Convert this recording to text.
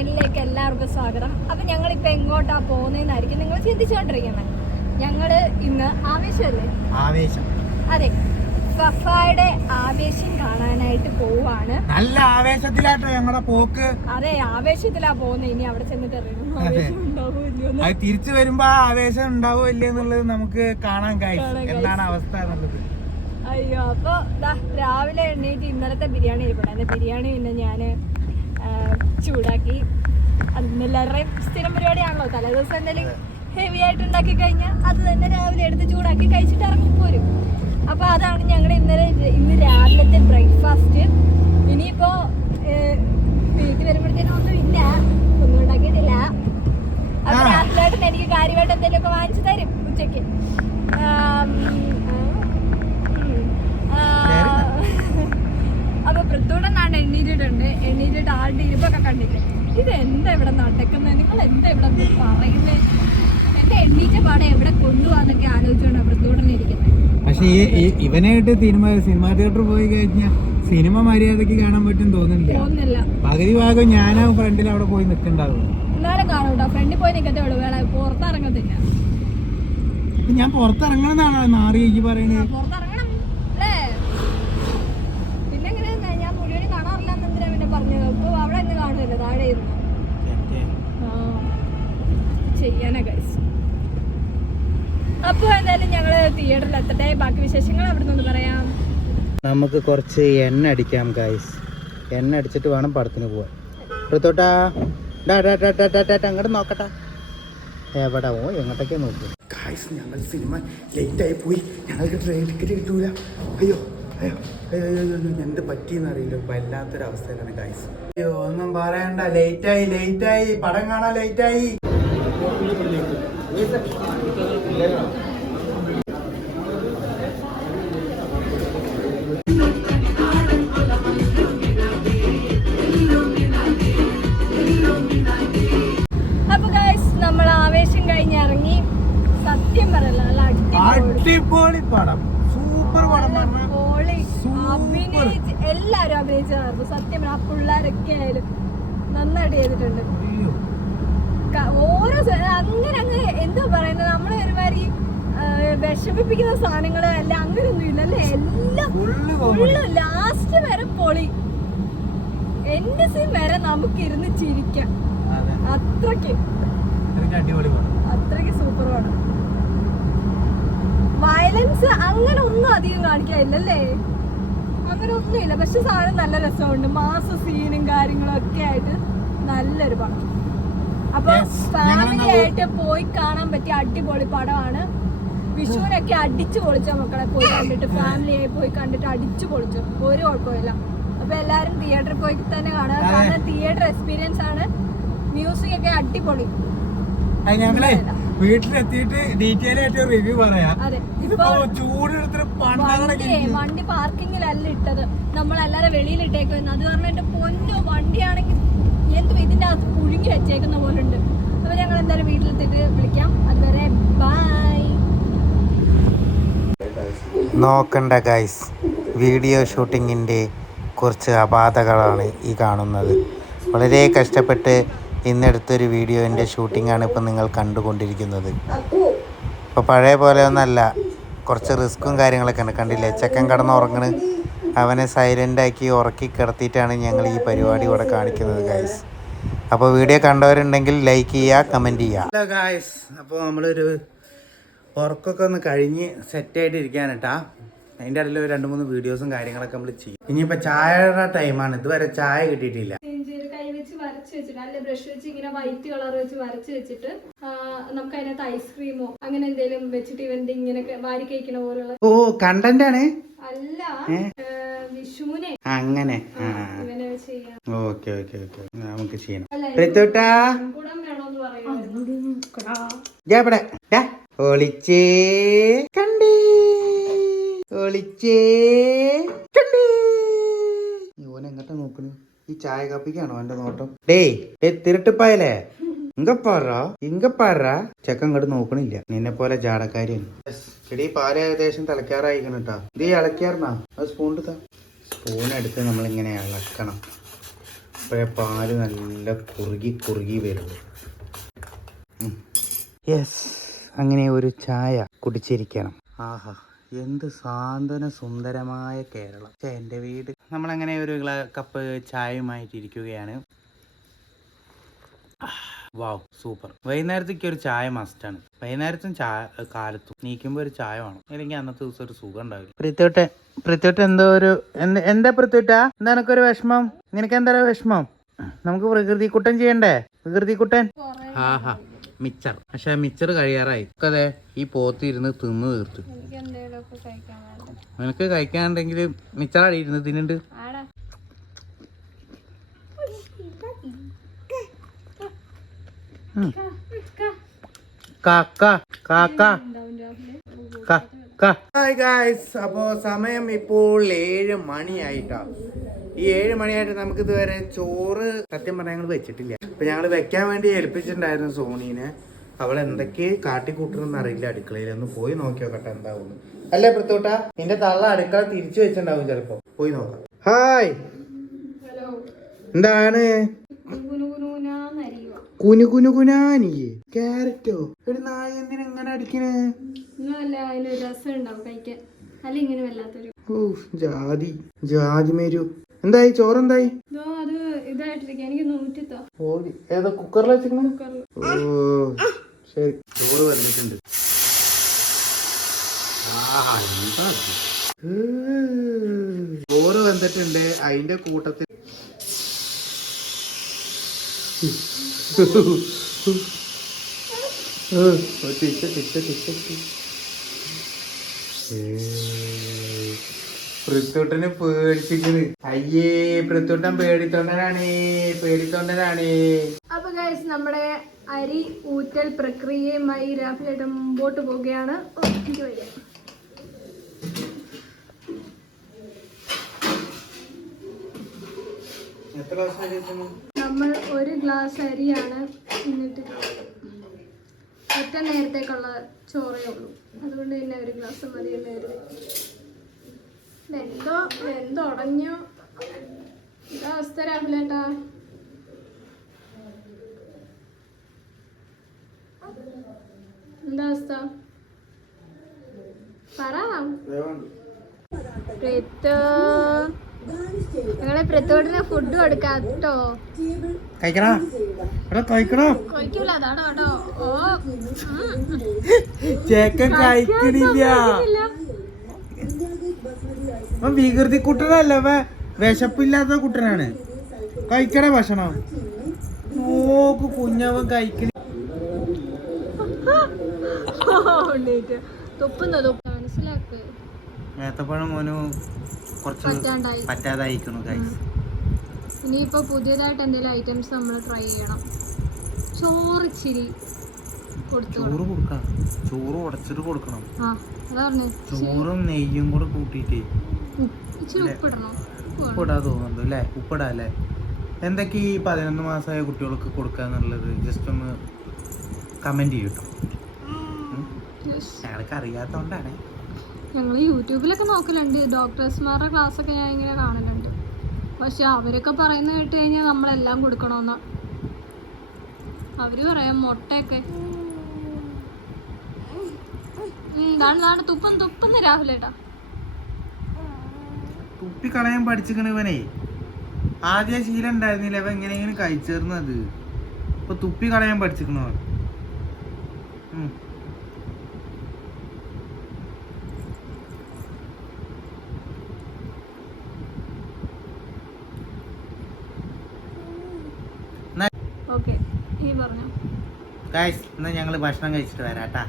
ചാനലിലേക്ക് എല്ലാവർക്കും സ്വാഗതം. അപ്പം ഞങ്ങളിപ്പോൾ എങ്ങോട്ടാ പോകുന്നതെന്നായിരിക്കും നിങ്ങൾ ചിന്തിച്ചുകൊണ്ടിരിക്കുന്നത് ഞങ്ങൾ ഇന്ന് ആവേശമല്ലേ? ആവേശം. അതെ. ഫഫായുടെ ആവേശം കാണാനായിട്ട് പോവാണ്. നല്ല ആവേശത്തിലാട്ടോ ഞങ്ങളുടെ പോക്ക്. അതെ ആവേശത്തിലാ പോകുന്നത് ഇനി അവിടെ ചെന്നിട്ട് അത്. തിരിച്ചു വരുമ്പോ ആവേശം ഉണ്ടാവോ ഇല്ലെന്നുള്ളത് നമുക്ക് കാണാൻ കഴിയും എന്താണ് അവസ്ഥ എന്നുള്ളത്. അയ്യോ അപ്പൊ രാവിലെ എണ്ണീറ്റ് ഇന്നലത്തെ ബിരിയാണി ഇരിക്കട്ടെ ബിരിയാണി പിന്നെ ഞാൻ ചൂടാക്കി. അത് എല്ലാവരുടെയും സ്ഥിരം പരിപാടിയാണല്ലോ. തലേദിവസം എന്തെങ്കിലും ഹെവി ആയിട്ട് ഉണ്ടാക്കി കഴിഞ്ഞാൽ അത് തന്നെ രാവിലെ എടുത്ത് ചൂടാക്കി കഴിച്ചിട്ട് ഇറങ്ങി പോരും. അപ്പോൾ അതാണ് ഞങ്ങൾ ഇന്നലെ ഇന്ന് രാവിലത്തെ ബ്രേക്ക്ഫാസ്റ്റ് ഇനിയിപ്പോൾ വീട്ടിൽ വരുമ്പോഴത്തേനും ഒന്നും ഇല്ല. ഒന്നും ഉണ്ടാക്കിയിട്ടില്ല. അപ്പോൾ. രാത്രിയായിട്ട് എനിക്ക് കാര്യമായിട്ട് എന്തെങ്കിലുമൊക്കെ വാങ്ങിച്ചു തരും ഉച്ചയ്ക്ക് ആം, ഉം. ആ, അപ്പൊ ഞാൻ എണ്ണീരിട്ടുണ്ട് എണ്ണീരിട്ട് ആളുടെ ഇരുപ്പൊക്കെ കണ്ടിട്ട് ഇത് എന്താ ഇവിടെ നടക്കുന്നത് നിങ്ങൾ എന്താ ഇവിടെ പറയുന്നത് എന്റെ എണ്ണീറ്റ പാടെ എവിടെ കൊണ്ടുപോകാന്നൊക്കെ ആലോചിച്ചുകൊണ്ട് വൃത്തോടനെ ഇരിക്കുന്നത് പക്ഷെ ഈ ഇവനായിട്ട് സിനിമ സിനിമ തിയേറ്ററിൽ പോയി കഴിഞ്ഞാൽ സിനിമ മര്യാദയ്ക്ക് കാണാൻ പറ്റും തോന്നുന്നില്ല. പകുതി ഭാഗം ഞാനാ ഫ്രണ്ടിൽ അവിടെ പോയി നിൽക്കണ്ടാവും എന്നാലും കാണൂട്ടോ. ഫ്രണ്ടിൽ പോയി നിൽക്കത്തേ ഉള്ളൂ. വേള പുറത്തിറങ്ങത്തില്ല. ഇപ്പൊ ഞാൻ പുറത്തിറങ്ങണമെന്നാണോ നാറി എനിക്ക് പറയണേ പുറത്തിറങ്ങണം അല്ലേ പിന്നെ എങ്ങനെ ഞാൻ മുഴുവൻ കാണാറില്ല എന്തിനാ പിന്നെ പറഞ്ഞത് ഇപ്പൊ അവിടെ ഇന്ന് കാണുമല്ലോ താഴെ ഇരുന്നു ആ, ചെയ്യാനാ ഗൈസ് അപ്പോൾ എന്തായാലും ഞങ്ങൾ തിയേറ്ററിൽ എത്തട്ടെ. ബാക്കി വിശേഷങ്ങൾ അവിടെ നിന്ന് പറയാം. നമുക്ക് കുറച്ച് എണ്ണ അടിക്കാം ഗൈസ് എണ്ണ അടിച്ചിട്ട് വേണം പടത്തിന് പോവാൻ. എടുത്തോട്ടാ അങ്ങോട്ട് നോക്കട്ടാ. എവിടെ? ഓ എങ്ങോട്ടൊക്കെ നോക്കും. ഗൈസ് ഞങ്ങൾ സിനിമ ലേറ്റ് ആയി പോയി. ഞങ്ങൾക്ക് ട്രെയിൻ ടിക്കറ്റ് കിട്ടൂല. അയ്യോ അയ്യോ അയ്യോ എന്ത് പറ്റിയെന്ന് അറിയില്ല. വല്ലാത്തൊരു അവസ്ഥയിലാണ് ഗൈസ് അയ്യോ ഒന്നും പറയണ്ട. ലേറ്റായി ലേറ്റായി ലേറ്റ് ആയി. പടം കാണാൻ ലേറ്റ് അടിപൊളി. പടം. സൂപ്പർ പടം എല്ലാരും അഭിനയിച്ചതായിരുന്നു സത്യം ആ പിള്ളേരൊക്കെ ആയാലും നന്നായിട്ട് ചെയ്തിട്ടുണ്ട്. ഓരോ സ- അങ്ങനെ അങ്ങ് എന്തോ പറയുന്നത് നമ്മളെ ഒരുമാതിരി ആ, വിഷമിപ്പിക്കുന്ന സാധനങ്ങൾ അല്ല അങ്ങനെയൊന്നും ഇല്ല അല്ലേ? എല്ലാം ഫുള്ള് ലാസ്റ്റ് വരെ പൊളി. എന്റെ സീൻ വരെ നമുക്ക് ഇരുന്ന് ചിരിക്കാം. അത്രയ്ക്ക് അത്രയ്ക്ക് സൂപ്പർ ആണ്. വയലൻസ് അങ്ങനെ ഒന്നും അധികം കാണിക്കാനില്ലല്ലേ അങ്ങനെ ഒന്നുമില്ല പക്ഷെ സാധനം നല്ല രസമുണ്ട്. മാസ സീനും കാര്യങ്ങളും ഒക്കെ ആയിട്ട് നല്ലൊരു പടം. അപ്പൊ ഫാമിലി ആയിട്ട് പോയി കാണാൻ പറ്റിയ അടിപൊളി പടമാണ് വിഷുവിനൊക്കെ അടിച്ചു പൊളിച്ച മക്കളെ? പോയി കണ്ടിട്ട് ഫാമിലി ആയി പോയി കണ്ടിട്ട് അടിച്ചു പൊളിച്ചു? ഒരു കുഴപ്പമില്ല. അപ്പൊ എല്ലാരും തിയേറ്ററിൽ പോയി തന്നെ കാണാം അതെ. കാരണം തിയേറ്റർ എക്സ്പീരിയൻസ് ആണ്. മ്യൂസിക് ഒക്കെ അടിപൊളി. അത് ഞങ്ങളെ വീട്ടിലെത്തിയിട്ട് ഡീറ്റെയിൽ ആയിട്ട് റിവ്യൂ പറയാം. അതെ. വണ്ടി പാർക്കിങ്ങിലല്ല ഇട്ടത്. നമ്മളല്ലാതെ വെളിയിലിട്ടേക്കുന്നു അത് കാരണം എന്റെ പൊന്നോ വണ്ടിയാണെങ്കിൽ എന്തും ഇതിന്റെ അകത്ത് പുഴുങ്ങി വെച്ചേക്കുന്ന പോലെ ഉണ്ട് അപ്പൊ ഞങ്ങൾ എന്തായാലും വീട്ടിലെത്തിയിട്ട് വിളിക്കാം. അതുവരെ ബൈ നോക്കണ്ട ഗൈസ് വീഡിയോ ഷൂട്ടിങ്ങിന്റെ കുറച്ച് അപാധകളാണ് ഈ കാണുന്നത്. വളരെ കഷ്ടപ്പെട്ട് ഇന്നെടുത്തൊരു വീഡിയോന്റെ ഷൂട്ടിങ്ങാണ് ഇപ്പോൾ നിങ്ങൾ കണ്ടുകൊണ്ടിരിക്കുന്നത്. ഇപ്പോൾ പഴയ പോലെ ഒന്നല്ല. കുറച്ച് റിസ്ക്കും കാര്യങ്ങളൊക്കെ ഉണ്ട്. കണ്ടില്ലേ? ചെക്കൻ കടന്ന് ഉറങ്ങണ്. അവനെ സൈലന്റാക്കി ഉറക്കി കിടത്തിയിട്ടാണ് ഞങ്ങൾ ഈ പരിപാടി ഇവിടെ കാണിക്കുന്നത് ഗൈസ് അപ്പോൾ വീഡിയോ കണ്ടവരുണ്ടെങ്കിൽ ലൈക്ക് ചെയ്യുക കമന്റ് ചെയ്യുക. ഹലോ ഗായ്സ് അപ്പോൾ നമ്മളൊരു ഉറക്കമൊക്കെ ഒന്ന് കഴിഞ്ഞ് സെറ്റായിട്ട് ഇരിക്കാനട്ടാ. അതിന്റെ ഇടയിൽ ഒരു രണ്ട് മൂന്ന് വീഡിയോസും കാര്യങ്ങളൊക്കെ നമ്മൾ ചെയ്യും. ഇനിയിപ്പോൾ ചായയുടെ ടൈമാണ് ഇതുവരെ ചായ കിട്ടിയിട്ടില്ല. കൈ വെച്ച് വരച്ച് വെച്ചിട്ട് അല്ല ബ്രഷ് വെച്ച് ഇങ്ങനെ വൈറ്റ് കളർ വെച്ച് വരച്ച് വെച്ചിട്ട് നമുക്ക് അതിനകത്ത് ഐസ്ക്രീമോ അങ്ങനെ എന്തെങ്കിലും വെച്ചിട്ട് ഇവന്റെ ഇങ്ങനെ വാരി കഴിക്കണ പോലുള്ള ഓ കണ്ടന്റ് ആണ്? അല്ല വിഷുവിനെ. അങ്ങനെ. Okay okay okay. നമുക്ക് ചെയ്യണം. ഒളിച്ചേ കണ്ടേ. ഒളിച്ചേ കണ്ടേ. ഓൻ എങ്ങട്ടാ നോക്കണു? ഈ ചായ കാപ്പിക്കാണോ എന്റെ നോട്ടം? ഡേയ് ഏ തിരട്ടിപ്പായലേ ഇങ്ക പറ ഇങ്ക ചെക്കൻ ഇങ്ങോട്ട് നോക്കണില്ല. നിന്നെ പോലെ ജാടക്കാരിയാണ്. എടി പാല ഏകദേശം തിളക്കാറായിരിക്കണം കേട്ടോ ഇത് ഇളക്കാറിനാ അത് സ്പൂൺ എടുത്താ സ്പൂൺ എടുത്ത് നമ്മളിങ്ങനെ ഇളക്കണം. അപ്പോഴേ പാൽ നല്ല കുറുകി കുറുകി വരുള്ളൂ യെസ്. അങ്ങനെ ഒരു ചായ കുടിച്ചിരിക്കണം. ആഹാ എന്ത് സാന്ത്വന സുന്ദരമായ കേരളം. എന്റെ എന്റെ വീട്. നമ്മളങ്ങനെ ഒരു കപ്പ് ചായയുമായിട്ടിരിക്കുകയാണ് വാ വാവ് സൂപ്പർ. വൈകുന്നേരത്തേക്ക് ഒരു ചായ മസ്റ്റാണ് വൈകുന്നേരത്തും ചായ കാലത്തും നീക്കുമ്പോൾ ഒരു ചായ വേണം. അല്ലെങ്കിൽ അന്നത്തെ ദിവസം ഒരു സുഖം ഉണ്ടാവില്ല. പൃഥ്വിട്ടെ പൃഥ്വിട്ട് എന്തോ ഒരു എന്താ പൃഥ്വിട്ട? എന്താ എനിക്കൊരു വിഷമം? നിനക്ക് എന്താ വിഷമം? നമുക്ക് പ്രകൃതി കുട്ടൻ ചെയ്യണ്ടേ? പ്രകൃതി കുട്ടൻ ആഹാ. മിച്ചർ. പക്ഷെ മിച്ചർ കഴിയാറായി. അതെ ഈ പോത്ത് ഇരുന്ന് തിന്ന് തീർത്തു. നിനക്ക് കഴിക്കാനുണ്ടെങ്കിൽ മിച്ചർ അടി ഇരുന്ന് തിന്നുണ്ട്. ഹായ് ഗായ്സ് അപ്പോ സമയം ഇപ്പോൾ ഏഴ് മണിയായിട്ടാ. ഈ ഏഴ് മണിയായിട്ട് നമുക്ക് ഇതുവരെ ചോറ് സത്യം പറഞ്ഞാൽ ഞങ്ങൾ വെച്ചിട്ടില്ല. അപ്പൊ ഞങ്ങൾ വെക്കാൻ വേണ്ടി ഏൽപ്പിച്ചിട്ടുണ്ടായിരുന്നു സോണീനെ. അവൾ എന്തൊക്കെ കാട്ടിക്കൂട്ടണമെന്ന് അറിയില്ല. അടുക്കളയിൽ ഒന്ന് പോയി നോക്കി നോക്കട്ടെ എന്താവുന്നു. അല്ലേ പ്രത്തോട്ട നിന്റെ തള്ള അടുക്കള തിരിച്ചു വെച്ചിട്ടുണ്ടാവും ചിലപ്പോ. പോയി നോക്കാം. ഹായ്. എന്താണ്? കുനു കുനു കുനാനിയേ കാരറ്റോ ഒരു നായ എന്തിനാ എങ്ങനെ അടിക്കണേ? ജാതി. ജാതി മേരു. എന്തായി? ചോറെന്തായി? ഏതാ കുക്കറിൽ ഓ ശരി. ചോറ് ഇത്? ചോറ് വന്നിട്ടുണ്ട്. അതിന്റെ കൂട്ടത്തിൽ. ഉം. ഓ, തിരിച്ച്, തിരിച്ച്, പൃഥ്വിട്ടനെ പേടിപ്പിച്ചത്. അയ്യേ പൃഥ്വിട്ടൻ പേടിത്തൊണ്ടനാണേ പേടിത്തൊണ്ടനാണേ. അപ്പൊ ഗൈസ് നമ്മുടെ അരി ഊറ്റൽ പ്രക്രിയയുമായി രാവിലെ മുമ്പോട്ട് പോവുകയാണ്. എനിക്ക് വയ്യ. നമ്മൾ ഒരു ഗ്ലാസ് അരിയാണ് ഇന്നിട്ടിട്ടുള്ളത് ഒറ്റ നേരത്തേക്കുള്ള ചോറേ ഉള്ളൂ. അതുകൊണ്ട് തന്നെ ഒരു ഗ്ലാസ് മതി എന്ന് കരുതി. എന്തോ ഉടഞ്ഞു. എന്താ അവസ്ഥ രാഹുലേട്ടാ എന്താ അവസ്ഥ? പറ. പ്രിത്ത്. ഞങ്ങളെ പ്രത്തോടിന് ഫുഡ് കൊടുക്കാം കേട്ടോ കഴിക്കണോ കഴിക്കണോ? കഴിക്കൂല അതാണോ ഓ ചേക്കൻ കഴിക്കണില്ല. അവൻ വികൃതി കുട്ടനല്ല അവൻ വിശപ്പില്ലാത്ത കുട്ടനാണ്. കഴിക്കണ ഭക്ഷണം. നോക്ക് കുഞ്ഞവൻ കഴിക്കണ ഏത്തപ്പഴം മോനു കുറച്ച് പറ്റാണ്ടായി. പറ്റാതായിക്കണു ഗൈസ് ഇനിയിപ്പോ പുതിയതായിട്ട് എന്തെങ്കിലും ഐറ്റംസ് നമ്മൾ ട്രൈ ചെയ്യണം. ചോറ് ഇച്ചിരി ചോറ് കൊടുക്കാം. ചോറ് ഉടച്ചിട്ട് കൊടുക്കണം. ചോറും നെയ്യും കൂടെ കൂട്ടിയിട്ടേ ഇച്ചിരി ഉപ്പിടണം ഉപ്പ് വേണം. ഉപ്പിടാ തോന്നുന്നുണ്ട് അല്ലേ? ഉപ്പിടാ അല്ലേ എന്തൊക്കെ ഈ പതിനൊന്ന് മാസമായ കുട്ടികൾക്ക് കൊടുക്കുക എന്നുള്ളത്? ജസ്റ്റ് ഒന്ന് കമന്റ് ചെയ്യട്ടോ. ഞങ്ങൾക്ക് അറിയാത്തോണ്ടാണ്. ഞങ്ങൾ യൂട്യൂബിലൊക്കെ നോക്കലുണ്ട്. ഡോക്ടേഴ്സ്മാരുടെ ക്ലാസ് ഒക്കെ ഞാൻ ഇങ്ങനെ കാണലുണ്ട്. പക്ഷെ അവരൊക്കെ പറയുന്നത് കേട്ട് കഴിഞ്ഞാൽ നമ്മളെല്ലാം കൊടുക്കണമെന്നാ അവർ പറയാം മുട്ടയൊക്കെ. ദാണ് തുപ്പം തുപ്പന്ന് രാഹുലേട്ടാ. തുപ്പി കളയാൻ പഠിച്ചിക്കണ ഇവനെ. ആദ്യ ശീലം ഉണ്ടായിരുന്നില്ല ഇവ എങ്ങനെയെങ്കിലും കഴിച്ചേർന്നത്. ഇപ്പൊ തുപ്പി കളയാൻ പഠിച്ചിക്കണോ പറഞ്ഞു. ഗായ്സ് എന്നാ ഞങ്ങൾ ഭക്ഷണം കഴിച്ചിട്ട് വരാട്ടാ.